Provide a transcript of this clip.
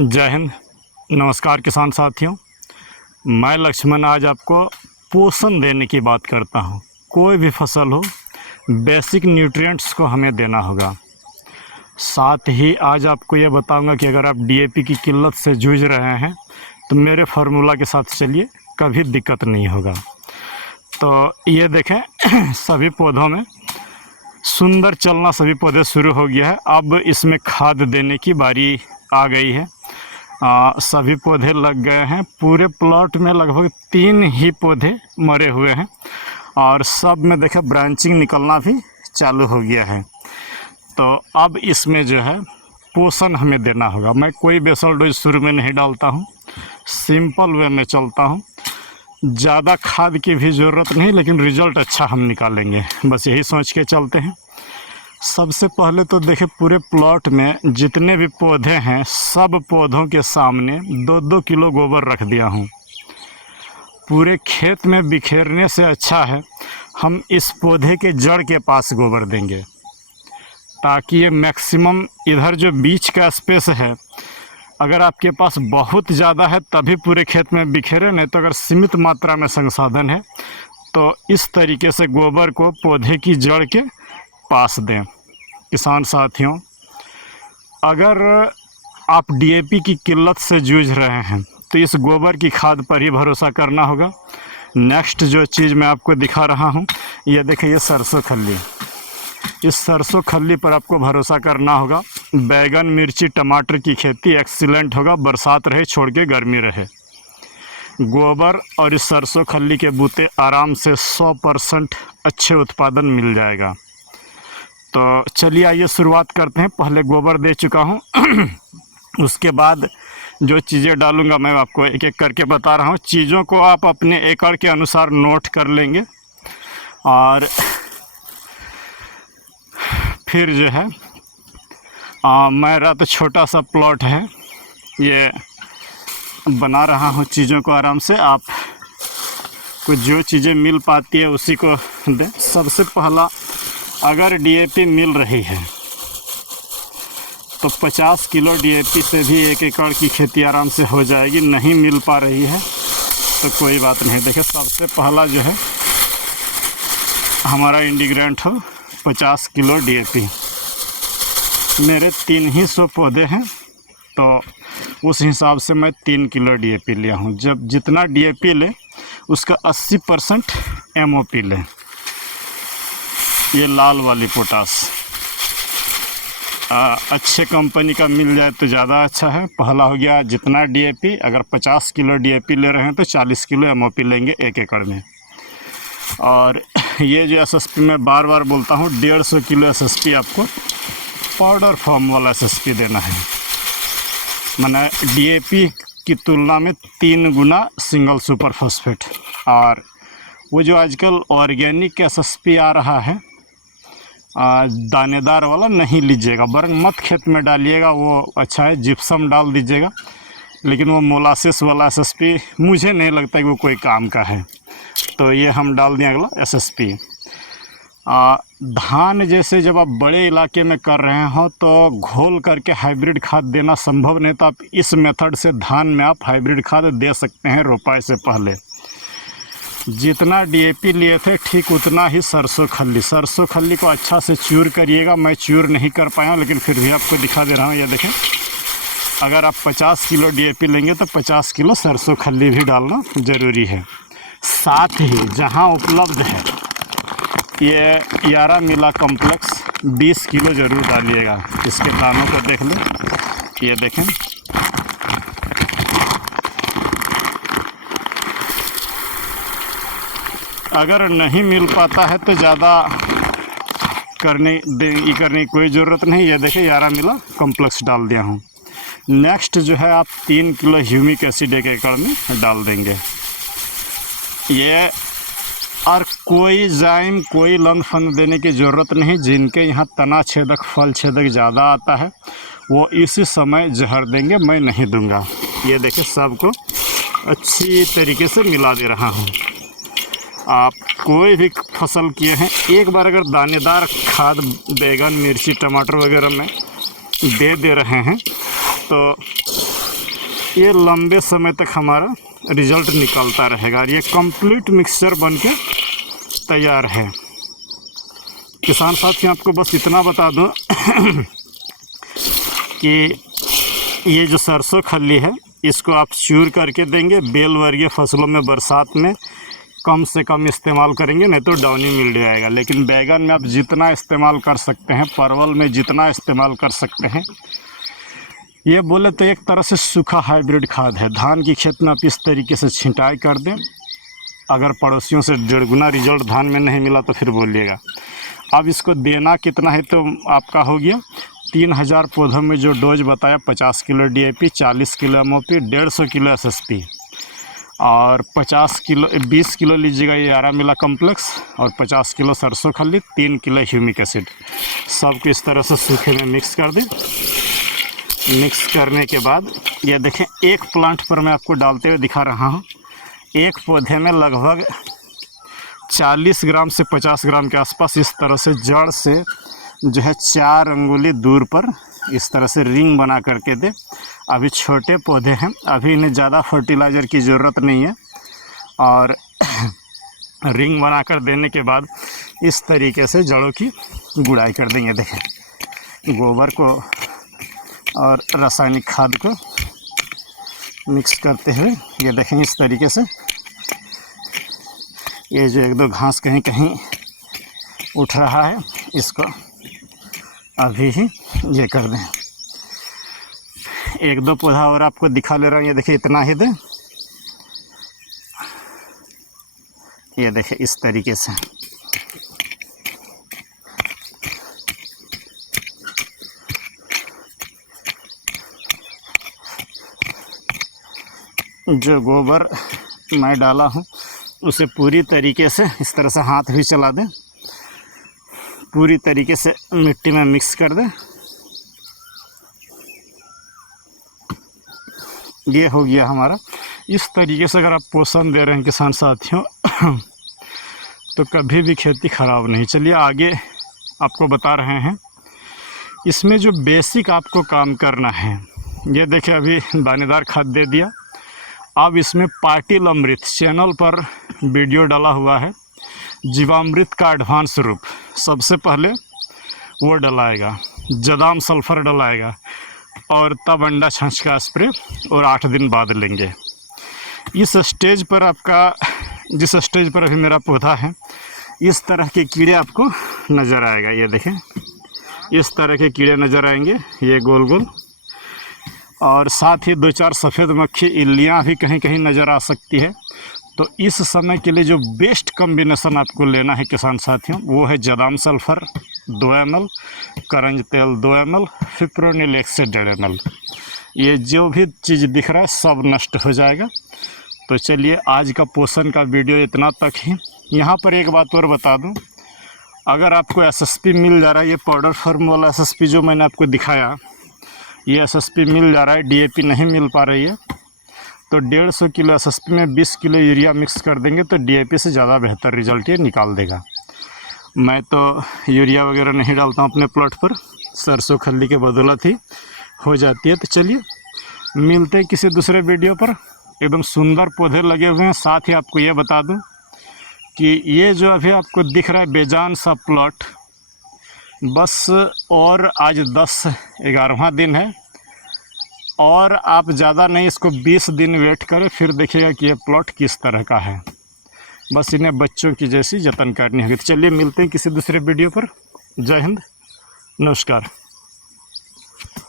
जय हिंद। नमस्कार किसान साथियों, मैं लक्ष्मण आज आपको पोषण देने की बात करता हूँ। कोई भी फसल हो, बेसिक न्यूट्रिएंट्स को हमें देना होगा। साथ ही आज आपको ये बताऊंगा कि अगर आप डीएपी की किल्लत से जूझ रहे हैं तो मेरे फार्मूला के साथ चलिए, कभी दिक्कत नहीं होगा। तो ये देखें सभी पौधों में सुंदर चलना, सभी पौधे शुरू हो गया है। अब इसमें खाद देने की बारी आ गई है। सभी पौधे लग गए हैं। पूरे प्लॉट में लगभग 3 ही पौधे मरे हुए हैं और सब में देखें ब्रांचिंग निकलना भी चालू हो गया है। तो अब इसमें जो है पोषण हमें देना होगा। मैं कोई बेसल डोज शुरू में नहीं डालता हूँ, सिंपल वे में चलता हूँ। ज़्यादा खाद की भी ज़रूरत नहीं, लेकिन रिज़ल्ट अच्छा हम निकालेंगे, बस यही सोच के चलते हैं। सबसे पहले तो देखिए पूरे प्लॉट में जितने भी पौधे हैं, सब पौधों के सामने 2-2 किलो गोबर रख दिया हूँ। पूरे खेत में बिखेरने से अच्छा है हम इस पौधे के जड़ के पास गोबर देंगे, ताकि ये मैक्सिमम इधर जो बीच का स्पेस है, अगर आपके पास बहुत ज़्यादा है तभी पूरे खेत में बिखेरे, नहीं तो अगर सीमित मात्रा में संसाधन है तो इस तरीके से गोबर को पौधे की जड़ के पास दें। किसान साथियों, अगर आप डीएपी की किल्लत से जूझ रहे हैं तो इस गोबर की खाद पर ही भरोसा करना होगा। नेक्स्ट जो चीज़ मैं आपको दिखा रहा हूँ, ये देखिए, ये सरसों खल्ली। इस सरसों खल्ली पर आपको भरोसा करना होगा। बैगन, मिर्ची, टमाटर की खेती एक्सीलेंट होगा, बरसात रहे छोड़ के गर्मी रहे। गोबर और इस सरसों खल्ली के बूते आराम से 100% अच्छे उत्पादन मिल जाएगा। तो चलिए आइए शुरुआत करते हैं। पहले गोबर दे चुका हूँ उसके बाद जो चीज़ें डालूँगा मैं आपको एक एक करके बता रहा हूँ। चीज़ों को आप अपने एकड़ के अनुसार नोट कर लेंगे और फिर जो है मेरा तो छोटा सा प्लॉट है, ये बना रहा हूँ चीज़ों को आराम से। आप को जो चीज़ें मिल पाती है उसी को दें। सबसे पहला, अगर डीएपी मिल रही है तो 50 किलो डीएपी से भी 1 एकड़ की खेती आराम से हो जाएगी। नहीं मिल पा रही है तो कोई बात नहीं। देखिए, सबसे पहला जो है हमारा इंटीग्रेंट हो 50 किलो डीएपी। मेरे 300 पौधे हैं तो उस हिसाब से मैं 3 किलो डीएपी लिया हूँ। जब जितना डीएपी ले उसका 80% एमओपी लें। ये लाल वाली पोटास अच्छे कंपनी का मिल जाए तो ज़्यादा अच्छा है। पहला हो गया जितना डीएपी, अगर 50 किलो डीएपी ले रहे हैं तो 40 किलो एमओपी लेंगे 1 एकड़ में। और ये जो एसएसपी मैं बार बार बोलता हूँ, 150 किलो एसएसपी आपको पाउडर फॉर्म वाला एसएसपी देना है। माना डीएपी की तुलना में 3 गुना सिंगल सुपर फॉस्फेट। और वो जो आजकल ऑर्गेनिक एसएसपी आ रहा है, दानेदार वाला नहीं लीजिएगा, बरंग मत खेत में डालिएगा, वो अच्छा है। जिप्सम डाल दीजिएगा, लेकिन वो मोलासिस वाला एसएसपी मुझे नहीं लगता कि वो कोई काम का है। तो ये हम डाल दें अगला एसएसपी। धान जैसे जब आप बड़े इलाके में कर रहे हो तो घोल करके हाइब्रिड खाद देना संभव नहीं, तो आप इस मेथड से धान में आप हाइब्रिड खाद दे सकते हैं रोपाई से पहले। जितना डीएपी लिए थे ठीक उतना ही सरसों खल्ली को अच्छा से चूर करिएगा। मैं चूर नहीं कर पाया हूँ, लेकिन फिर भी आपको दिखा दे रहा हूँ। ये देखें, अगर आप 50 किलो डीएपी लेंगे तो 50 किलो सरसों खल्ली भी डालना ज़रूरी है। साथ ही जहाँ उपलब्ध है ये यारा मिला कॉम्प्लेक्स 20 किलो ज़रूर डालिएगा। इसके दानों को देख लें, ये देखें। अगर नहीं मिल पाता है तो ज़्यादा करने की कोई ज़रूरत नहीं। ये देखिए, यारा मिला कॉम्प्लेक्स डाल दिया हूँ। नेक्स्ट जो है आप 3 किलो ह्यूमिक एसिड 1 एकड़ में डाल देंगे। ये और कोई जाइम, कोई लन फन देने की ज़रूरत नहीं। जिनके यहाँ तना छेदक, फल छेदक ज़्यादा आता है वो इसी समय जहर देंगे, मैं नहीं दूंगा। ये देखिए, सबको अच्छी तरीके से मिला दे रहा हूँ। आप कोई भी फसल किए हैं, एक बार अगर दानेदार खाद बैगन, मिर्ची, टमाटर वगैरह में दे रहे हैं तो ये लंबे समय तक हमारा रिज़ल्ट निकलता रहेगा। ये कंप्लीट मिक्सचर बनके तैयार है। किसान साथियों, आपको बस इतना बता दूं कि ये जो सरसों खल्ली है इसको आप चूर करके देंगे। बेल वर्गीय फसलों में बरसात में कम से कम इस्तेमाल करेंगे, नहीं तो डाउनी मिल्ड्यू आएगा। लेकिन बैगन में आप जितना इस्तेमाल कर सकते हैं, परवल में जितना इस्तेमाल कर सकते हैं, ये बोले तो एक तरह से सूखा हाइब्रिड खाद है। धान की खेत में आप इस तरीके से छिंटाई कर दें। अगर पड़ोसियों से 1.5 गुना रिजल्ट धान में नहीं मिला तो फिर बोलिएगा। अब इसको देना कितना है तो आपका हो गया 3000 पौधों में जो डोज बताया, 50 kilo DAP, 40 kilo MOP, 150 kilo SSP और 20 किलो लीजिएगा ये आरा मिला कम्प्लेक्स और 50 किलो सरसों खल्ली, 3 किलो ह्यूमिक एसिड। सबको इस तरह से सूखे में मिक्स कर दें। मिक्स करने के बाद ये देखें, एक प्लांट पर मैं आपको डालते हुए दिखा रहा हूँ। एक पौधे में लगभग 40 ग्राम से 50 ग्राम के आसपास इस तरह से जड़ से जो है 4 अंगुली दूर पर इस तरह से रिंग बना करके दे। अभी छोटे पौधे हैं, अभी इन्हें ज़्यादा फर्टिलाइज़र की ज़रूरत नहीं है। और रिंग बना कर देने के बाद इस तरीके से जड़ों की गुड़ाई कर देंगे। देखें, गोबर को और रासायनिक खाद को मिक्स करते हुए ये देखें इस तरीके से। ये जो 1-2 घास कहीं कहीं उठ रहा है, इसको अभी ही ये कर दें। 1-2 पौधा और आपको दिखा ले रहा हूँ। ये देखिए, इतना ही दे। ये देखिए इस तरीके से। जो गोबर मैं डाला हूँ उसे पूरी तरीके से इस तरह से हाथ भी चला दें, पूरी तरीके से मिट्टी में मिक्स कर दें। ये हो गया हमारा। इस तरीके से अगर आप पोषण दे रहे हैं किसान साथियों तो कभी भी खेती ख़राब नहीं। चलिए आगे आपको बता रहे हैं। इसमें जो बेसिक आपको काम करना है, ये देखिए अभी दानेदार खाद दे दिया। अब इसमें पाटिल अमृत चैनल पर वीडियो डाला हुआ है, जीवामृत का एडवांस रूप। सबसे पहले वो डलाएगा, जदाम सल्फ़र डलाएगा और तब अंडा छाछ का स्प्रे, और 8 दिन बाद लेंगे। इस स्टेज पर आपका, जिस स्टेज पर अभी मेरा पौधा है, इस तरह के कीड़े आपको नज़र आएगा। ये देखें, इस तरह के कीड़े नज़र आएंगे, ये गोल गोल, और साथ ही 2-4 सफ़ेद मक्खी इल्लियाँ भी कहीं कहीं नज़र आ सकती है। तो इस समय के लिए जो बेस्ट कम्बिनेशन आपको लेना है किसान साथियों, वो है जदाम सल्फ़र 2 ml, करंज तेल 2 ml, फिप्रोनिल 1 से 1.5 ml। ये जो भी चीज़ दिख रहा है सब नष्ट हो जाएगा। तो चलिए आज का पोषण का वीडियो इतना तक ही। यहाँ पर एक बात और बता दूँ, अगर आपको SSP मिल जा रहा है, ये पाउडर फॉर्म वाला SSP जो मैंने आपको दिखाया, ये SSP मिल जा रहा है, DAP नहीं मिल पा रही है, तो 150 किलो SSP में 20 किलो यूरिया मिक्स कर देंगे तो DAP से ज़्यादा बेहतर रिजल्ट ये निकाल देगा। मैं तो यूरिया वगैरह नहीं डालता हूँ अपने प्लॉट पर, सरसों खल्ली के बदौलत ही हो जाती है। तो चलिए मिलते हैं किसी दूसरे वीडियो पर। एकदम सुंदर पौधे लगे हुए हैं। साथ ही आपको ये बता दूं कि ये जो अभी आपको दिख रहा है बेजान सा प्लॉट, बस और आज 10-11वां दिन है, और आप ज़्यादा नहीं, इसको 20 दिन वेट करें, फिर देखिएगा कि ये प्लॉट किस तरह का है। बस इन्हें बच्चों की जैसी जतन करनी होगी। तो चलिए मिलते हैं किसी दूसरे वीडियो पर। जय हिंद, नमस्कार।